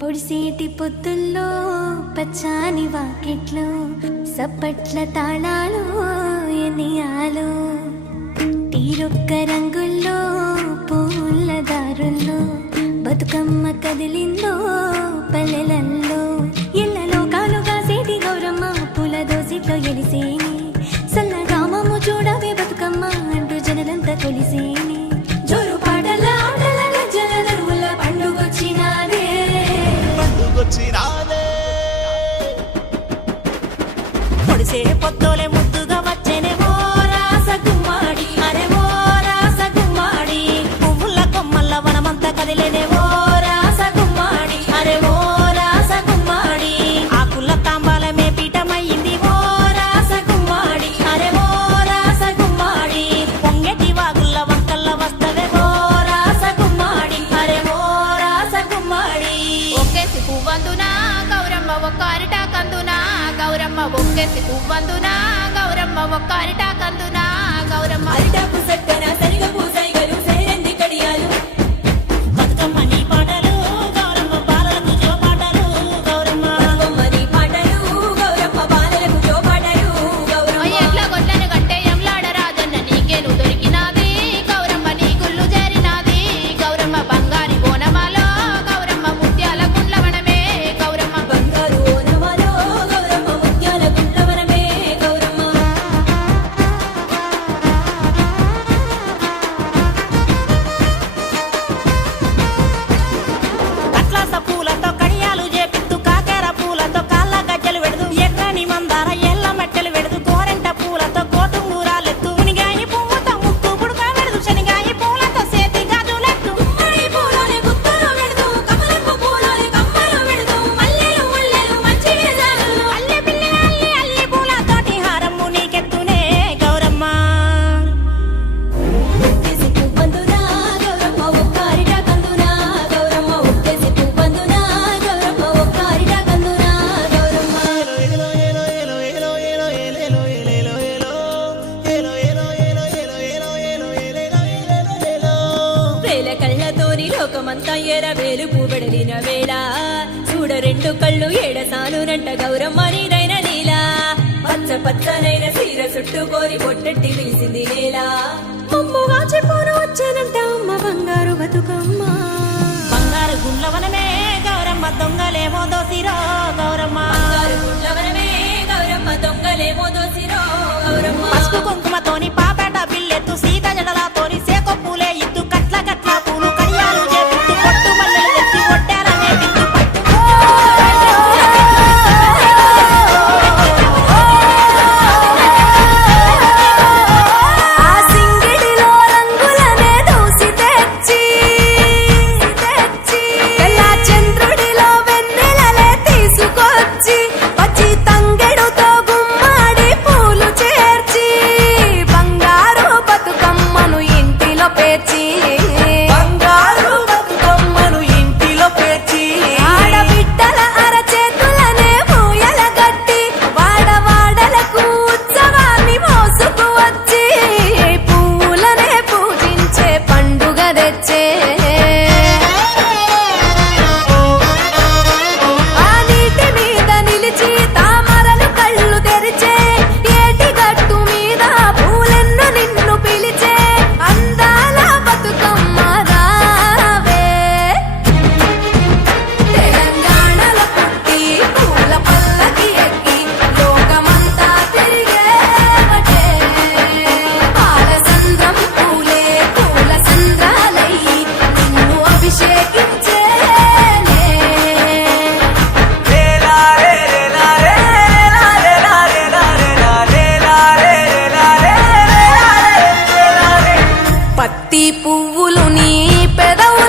పొడిసేటి పొత్తుల్లో పచ్చాని వాకిట్లో సప్పట్ల తాళాలు ఎనియాలు తీరొక్క రంగుల్లో పూల దారుల్లో బతుకమ్మ కదిలిందో పల్లెలల్లో ఇళ్లలో కాలుగా సేటి గౌరమ్మ పూల దోసిట్లో ఎలిసేని సన్నగామము చూడవే బతుకమ్మ అంటూ జనలంతా కొలిసేని జోరు పాటల ఆటల గజ్జల నరువుల పండుగొచ్చినాదే పొడిసే పొత్తోలే ముద్దుగా వచ్చేనే ఓ రాసగుమ్మాడి అరే ఓ రాసగుమ్మాడి పువ్వుల కొమ్మల్ల వనమంతా కదిలేనే ఓ రాసగుమ్మాడి అరే ఓ రాసగుమ్మాడి ఆకుల తాంబాలమే పీఠమయ్యింది ఓ రాసగుమ్మాడి అరే ఓ రాసగుమ్మాడి పొంగెటి వాగుల్ల వంకల్ల వస్తవే ఓ రాసగుమ్మాడి అరే ఓ రాసగుమ్మాడి ఒక్కేసి పువ్వందునా గౌరమ్మ ఒక్క అరిటా కందునా గౌరమ్మ ఒక్కేసి పువ్వందునా గౌరమ్మ ఒక్క అరిటా కందునా గౌరమ్మ అరిటాకు సక్కన సరిగ పూసైగలు సేరంది కడియాలు బతుకమ్మ నీ పాటలు గౌరమ్మ బాలలకు జో పాటలు గౌరమ్మ బతుకమ్మ నీ పాటలు గౌరమ్మ బాలలకు జో పాటలు గౌరమ్మ ఎట్లా గొడ్లను గట్టే ఎంలాడ రాజన్న నీకేను దొరికినాది గౌరమ్మ నీ గుళ్ళు చేరినాది గౌరమ్మ బంగారి బోనమాలో గౌరమ్మ ముత్యాల గుండ్లవనమే గౌరమ్మ బంగారు ఓనమాలో గౌరమ్మ ముత్యాల గుండ్లవనమే గౌరమ్మ అట్లాస పూలతో కడియాలు చేపిత్తు కాకేర పూలతో కాళ్ళ గజ్జలు వెడదు ఎర్రని మందార ఎల్ల మెట్టెలు వెడదు గోరెంట పూలతో కోటుంగూరాలెత్తు మునిగాయి పువ్వుతో ముక్కు పుడక వెడదు శనిగాయి పూలతో సేతి గాజులెత్తు గుమ్మడి పూలోనే గుత్తలు వెడదు కమలపు పూలోనే కమ్మలు వెడదు మల్లెలు ముల్లెలు మంచి వేదాలు అల్లె పిల్ల అల్లి అల్లి పూలతోటి హారము నీకెత్తునే గౌరమ్మ ఒక్కేసి పువ్వందునా గౌరమ్మ ఒక్క అరిటా కందునా గౌరమ్మ ఒక్కేసి పువ్వందునా గౌరమ్మ ఒక్క అరిటా కందునా గౌరమ్మ వేల కళ్ళతోని లోకమంతా ఎర వేలు పూబెడలిన వేళ చూడ రెండు కళ్ళు ఏడసానునంట గౌరమ్మ నీదైన నీలా పచ్చ పచ్చనైన సీర చుట్టుకోరి పొట్టెట్టి పిలిచింది నేలా మమ్ముగా చెప్పాను వచ్చానంట అమ్మ బంగారు బతుకమ్మ బంగారు గుండ్లవనమే గౌరమ్మ దొంగలేమో దోసిరో గౌరమ్మ బంగారు గుండ్లవనమే గౌరమ్మ దొంగలేమో దోసిరో గౌరమ్మ పసుపు కుంకుమతోని పాపేట బిల్లెత్తు సీత జడలతోని సేకొ పూలే ఇత్తు కట్ల కట్ల పూలు కడియాలు చేపిత్తు పొట్టు మల్లెలు తెచ్చి ఒడ్డారనే పిత్తు ఆ సింగిడిలో రంగులనే దోసి తెచ్చి తెల్ల చంద్రుడిలో వెన్నెలలే తీసుకొచ్చి వచ్చి తంగెడుతో గుమ్మాడి పూలు చేర్చి బంగారు బతుకమ్మను ఇంటిలో పేర్చి బంగారు బతుకమ్మను ఇంటిలో పేర్చి ఆడబిడ్డల అరచేతులనే మూయల గట్టి వాడవాడలకు ఉత్సవాన్ని మోసుకు వచ్చి పూలనే పూజించే పండుగ తెచ్చే ఆ నీటి మీద నిలిచి తామరలు కళ్ళు తెరిచే ఏటి గట్టు మీద పూలెన్ను నిన్ను పిలిచే అందాల బతుకమ్మ రావే తెలంగాణలో పుట్టి పూల పల్లకి ఎక్కి లోకమంతా తిరిగేవటే పాల సంద్రం పూలే పూల సంద్రాలయ్యి నిన్ను అభిషేకించేనే లేలారే లేలారే లేలారే లేలారే లేలారే లేలారే లేలారే పత్తి పువ్వులు నీ పెదవు